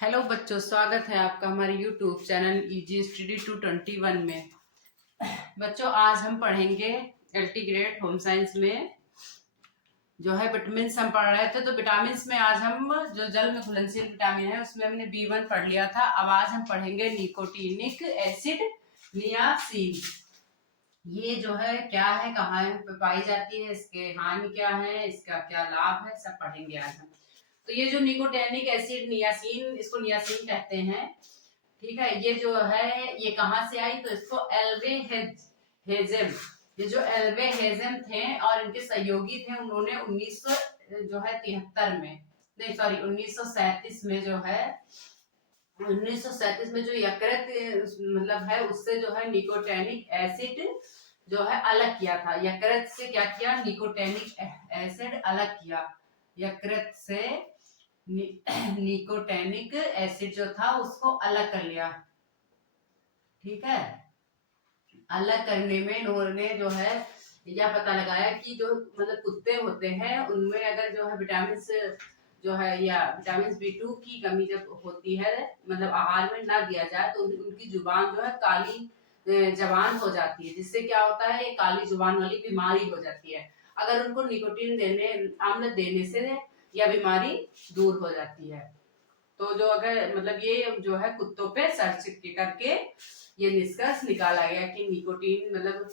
Hello बच्चों, स्वागत है आपका हमारे यूट्यूब चैनल इजी स्टडी 221 में। बच्चों, आज हम पढ़ेंगे एलटी ग्रेड होम साइंस में जो है विटामिन हम पढ़ रहे थे। तो विटामिन में आज हम जो जल में घुलनशील विटामिन है उसमें हमने B1 पढ़ लिया था। अब आज हम पढ़ेंगे निकोटीनिक एसिड नियासिन। ये जो है क्या है, कहाँ पाई जाती है, इसके हानि क्या है, इसका क्या लाभ है, सब पढ़ेंगे आज हम। तो ये जो निकोटेनिक एसिड नियासिन, इसको नियासिन कहते हैं, ठीक है। ये जो है ये कहाँ से आई, तो इसको एल्वे हेजेम, ये जो एल्वे हेजेम थे और इनके सहयोगी थे, उन्होंने 1973 में, नहीं सॉरी 1937 में जो है 1937 में जो यकृत मतलब है उससे जो है निकोटेनिक एसिड जो है अलग किया था। यकृत से क्या किया, निकोटेनिक एसिड अलग किया। यकृत से निकोटेनिक एसिड जो था उसको अलग कर लिया, ठीक है। अलग करने में इन्होंने जो है यह पता लगाया कि जो मतलब कुत्ते होते हैं उनमें अगर जो है विटामिन जो है या विटामिन B2 की कमी जब होती है, मतलब आहार में ना दिया जाए, तो उनकी जुबान जो है काली जबान हो जाती है, जिससे क्या होता है, ये काली जुबान वाली बीमारी हो जाती है। अगर उनको निकोटीन देने अम्ल देने से यह बीमारी दूर हो जाती है। तो जो अगर मतलब ये जो है कुत्तों पे सर्च करके ये निष्कर्ष निकाला गया कि निकोटीन मतलब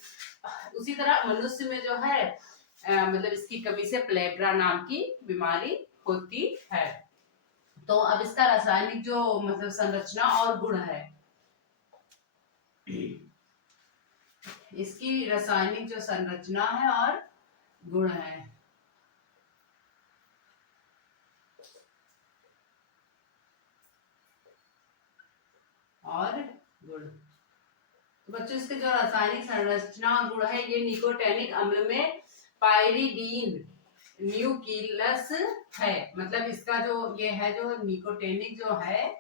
उसी तरह मनुष्य में जो है मतलब इसकी कमी से प्लेग्रा नाम की बीमारी होती है। तो अब इसका रासायनिक जो मतलब संरचना और गुण है, इसकी रासायनिक जो संरचना है और गुण है, और गुण। तो बच्चों, इसके जो रासायनिक संरचना और गुण है, ये निकोटेनिक अम्ल में पायरीडीन न्यूक्लियस है। मतलब इसका जो ये है जो निकोटेनिक जो है,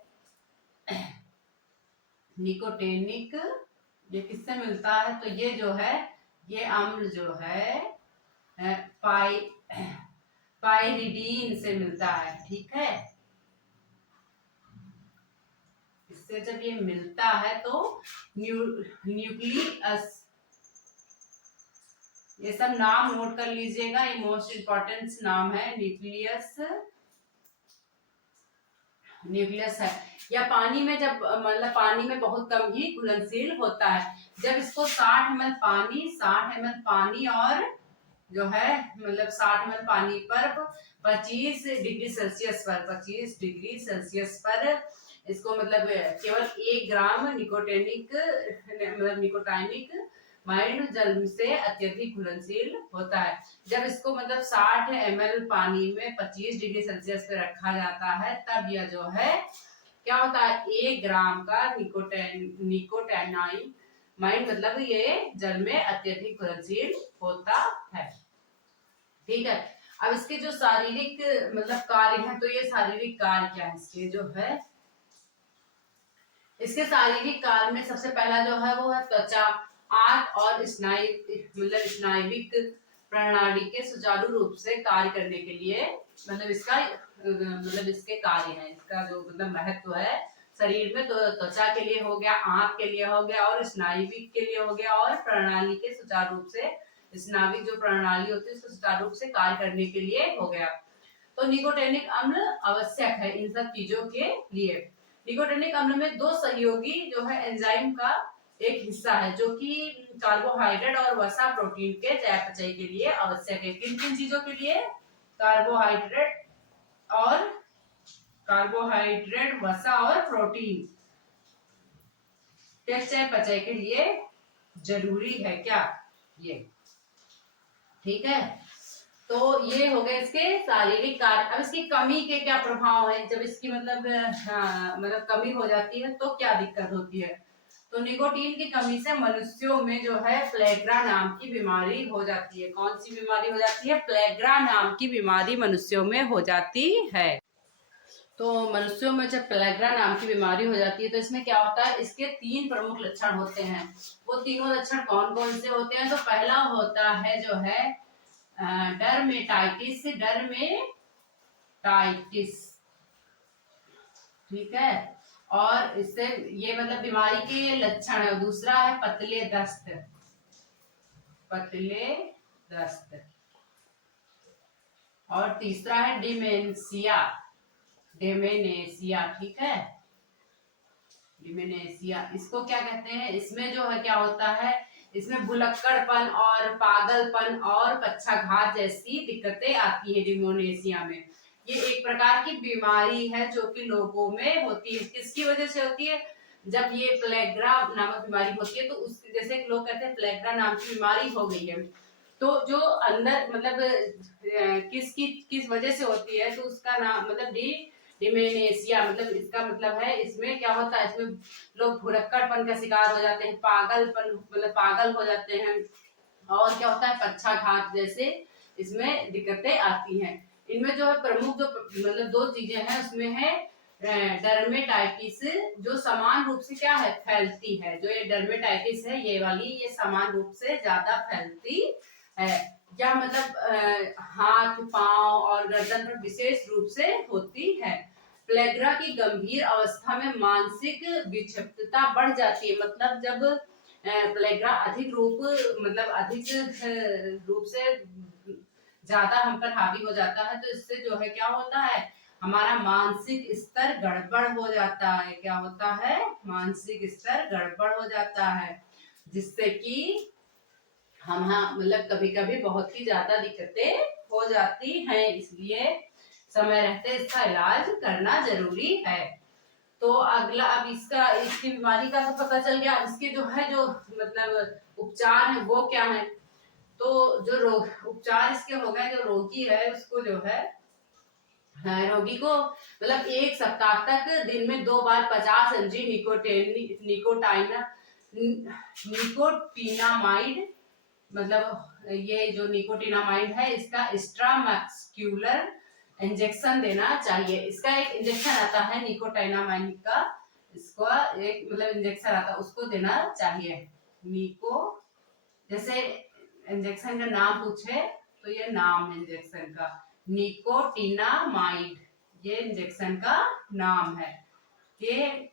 निकोटेनिक ये किससे मिलता है, तो ये जो है ये अम्ल जो है पायरीडीन से मिलता है, ठीक है। इससे जब ये मिलता है तो न्यूक्लियस, ये सब नाम नोट कर लीजिएगा, ये मोस्ट इंपॉर्टेंट नाम है, न्यूक्लियस है। या पानी में जब मतलब पानी में बहुत कम ही घुलनशील होता है। जब इसको 60 ml पानी और जो है मतलब 60 ml पानी पर 25 डिग्री सेल्सियस पर इसको मतलब केवल 1 ग्राम निकोटेनिक मतलब निकोटाइनिक माइंड जल से अत्यधिक घुलनशील होता है। जब इसको मतलब 60 ml पानी में 25 डिग्री सेल्सियस पे रखा जाता है, तब यह जो है क्या होता है, 1 ग्राम का निकोटाइनाइन माइंड मतलब ये जल में अत्यधिक घुलनशील होता है, ठीक है। अब इसके जो शारीरिक मतलब कार्य हैं, तो ये शारीरिक कार्य क्या है इसके जो है, इसके शारीरिक कार्य में सबसे पहला जो है वो है त्वचा, आंत और स्नायुविक प्रणाली के सुचारू रूप से कार्य करने के लिए मतलब इसका मतलब इसके कार्य है, इसका जो मतलब महत्व है शरीर में, तो त्वचा के लिए हो गया, आंत के लिए हो गया, और स्नायुविक के लिए हो गया, और प्रणाली के सुचारू रूप से स्नायुविक जो प्रणाली होती है उसको सुचारू रूप से कार्य करने के लिए हो गया। तो निकोटेनिक अम्ल आवश्यक है इन सब चीजों के लिए। निकोटेनिक अम्ल में 2 सहयोगी जो है एंजाइम का एक हिस्सा है, जो कि कार्बोहाइड्रेट और वसा प्रोटीन के चयापचय के लिए आवश्यक है। किन किन चीजों के लिए, कार्बोहाइड्रेट वसा और प्रोटीन के चयापचय के लिए जरूरी है क्या ये, ठीक है। तो ये हो गए इसके शारीरिक कार्य। अब इसकी कमी के क्या प्रभाव है, जब इसकी मतलब मतलब कमी हो जाती है तो क्या दिक्कत होती है। तो निकोटीन की कमी से मनुष्यों में जो है प्लेग्रा नाम की बीमारी हो जाती है। कौन सी बीमारी हो जाती है, प्लेग्रा नाम की बीमारी मनुष्यों में हो जाती है। तो मनुष्यों में जब प्लेग्रा नाम की बीमारी हो जाती है तो इसमें क्या होता है, इसके 3 प्रमुख लक्षण होते हैं। वो तीनों लक्षण कौन कौन से होते हैं, तो पहला होता है जो है डर्मेटाइटिस। ठीक है। और इससे ये मतलब बीमारी के लक्षण है। दूसरा है पतले दस्त, पतले दस्त। और तीसरा है डिमेंशिया, डिमेनेशिया, ठीक है, डिमेनेशिया। इसको क्या कहते हैं, इसमें जो है क्या होता है, इसमें भुलक्कड़पन और पागलपन और पक्षाघात जैसी दिक्कतें आती है डिमेनेशिया में। ये एक प्रकार की बीमारी है जो कि लोगों में होती है। किसकी वजह से होती है, जब ये प्लेग्रा नामक बीमारी होती है तो उस जैसे लोग कहते हैं प्लेग्रा नाम की बीमारी हो गई है, तो जो अंदर मतलब किस वजह से होती है, तो उसका नाम मतलब डिमेनेशिया, मतलब इसका मतलब है इसमें क्या होता है, इसमें लोग भुलक्कड़पन का शिकार हो जाते हैं, पागलपन मतलब पागल हो जाते हैं, और क्या होता है पक्षाघात जैसे इसमें दिक्कतें आती हैं। इनमें जो है प्रमुख जो मतलब दो चीजें हैं उसमें है डर्मेटाइटिस, जो समान रूप से क्या है फैलती है। जो ये डर्मेटाइटिस है ये वाली, ये समान रूप से ज्यादा फैलती है। क्या मतलब हाथ पांव और गर्दन पर विशेष रूप से होती है। प्लेग्रा की गंभीर अवस्था में मानसिक विक्षिप्तता बढ़ जाती है। मतलब जब प्लेग्रा अधिक रूप मतलब अधिक रूप से ज्यादा हम पर हावी हो जाता है, तो इससे जो है क्या होता है, हमारा मानसिक स्तर गड़बड़ हो जाता है। क्या होता है, मानसिक स्तर गड़बड़ हो जाता है, जिससे कि हम मतलब कभी कभी बहुत ही ज्यादा दिक्कतें हो जाती हैं। इसलिए समय रहते इसका इलाज करना जरूरी है। तो अगला, अब इसकी बीमारी का तो पता चल गया। इसके जो है जो मतलब उपचार है वो क्या है, तो जो रोग उपचार इसके हो गए, जो रोगी है उसको जो है रोगी को मतलब एक सप्ताह तक दिन में 2 बार 50 mg निकोटिनामाइड, मतलब ये जो निकोटिनामाइड है इसका इंट्रामस्क्यूलर इंजेक्शन देना चाहिए। इसका एक इंजेक्शन आता है निकोटिनामाइड का, इसका एक मतलब इंजेक्शन आता है उसको देना चाहिए। निको जैसे इंजेक्शन का नाम पूछे तो ये नाम है इंजेक्शन का, निकोटिनामाइड, ये इंजेक्शन का नाम है। ये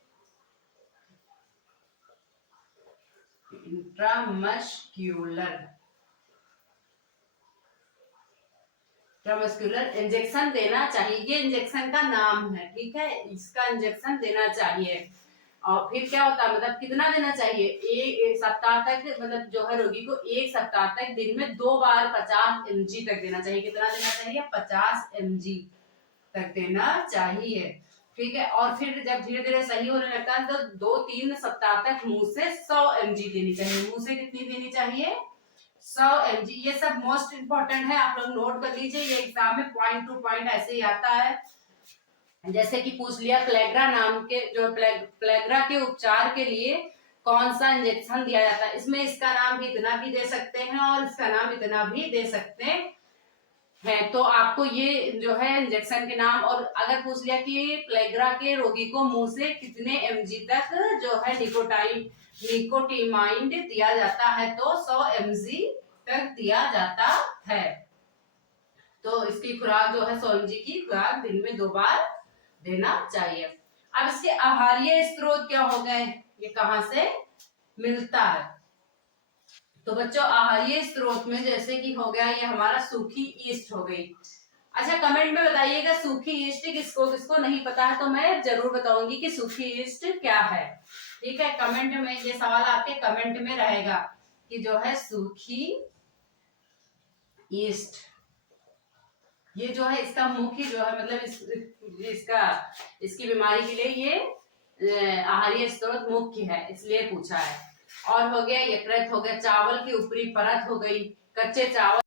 इंट्रामस्क्यूलर इंजेक्शन देना चाहिए, ये इंजेक्शन का नाम है, ठीक है, इसका इंजेक्शन देना चाहिए। और फिर क्या होता है, मतलब कितना देना चाहिए, एक सप्ताह तक, मतलब जो है रोगी को एक सप्ताह तक दिन में 2 बार 50 mg तक देना चाहिए। कितना देना चाहिए, 50 mg तक देना चाहिए, ठीक है। और फिर जब धीरे धीरे सही होने लगता है तो 2-3 सप्ताह तक मुंह से 100 mg देनी चाहिए। मुंह से कितनी देनी चाहिए, 100 mg। ये सब मोस्ट इंपॉर्टेंट है, आप लोग नोट कर लीजिए, ये एग्जाम में पॉइंट टू पॉइंट ऐसे ही आता है। जैसे कि पूछ लिया प्लेग्रा नाम के जो प्लेग्रा के उपचार के लिए कौन सा इंजेक्शन दिया जाता है, इसमें इसका नाम भी इतना भी दे सकते हैं और इसका नाम इतना भी दे सकते हैं। तो आपको ये जो है इंजेक्शन के नाम, और अगर पूछ लिया कि प्लेग्रा के रोगी को मुंह से कितने mg तक जो है निकोटिनामाइड दिया जाता है, तो 100 mg तक दिया जाता है। तो इसकी खुराक जो है 100 mg की खुराक दिन में 2 बार देना चाहिए। अब इसके आहारीय स्रोत क्या हो गए, ये कहां से मिलता है, तो बच्चों आहारीय स्रोत में जैसे कि हो गया ये हमारा सूखी ईस्ट हो गई। अच्छा कमेंट में बताइएगा सूखी ईस्ट किसको किसको नहीं पता है, तो मैं जरूर बताऊंगी कि सूखी ईस्ट क्या है, ठीक है। कमेंट में ये सवाल आपके कमेंट में रहेगा कि जो है सूखी ईस्ट, ये जो है इसका मुख्य जो है मतलब इसकी बीमारी के लिए ये आहारीय स्रोत मुख्य है, इसलिए पूछा है। और हो गया यकृत हो गया, चावल की ऊपरी परत हो गई, कच्चे चावल,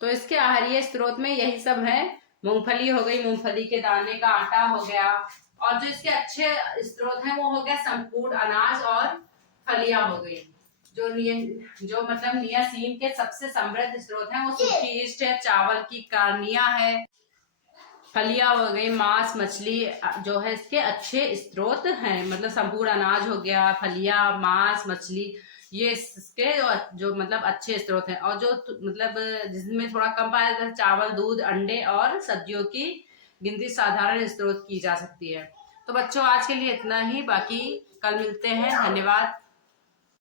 तो इसके आहारीय स्रोत में यही सब है। मूंगफली हो गई, मूंगफली के दाने का आटा हो गया, और जो इसके अच्छे स्रोत हैं वो हो गया संपूर्ण अनाज और फलियां हो गई। जो मतलब नियासिन के सबसे समृद्ध स्रोत हैं वो सूखी ईस्ट है, चावल की कार्निया है, फलियां हो गई, मांस मछली जो है इसके अच्छे स्रोत हैं। मतलब संपूर्ण अनाज हो गया, फलियां, मांस, मछली, ये इसके जो मतलब अच्छे स्रोत हैं। और जो मतलब जिसमें थोड़ा कम पाया जाता है चावल, दूध, अंडे और सब्जियों की गिनती साधारण स्रोत की जा सकती है। तो बच्चों आज के लिए इतना ही, बाकी कल मिलते हैं। धन्यवाद।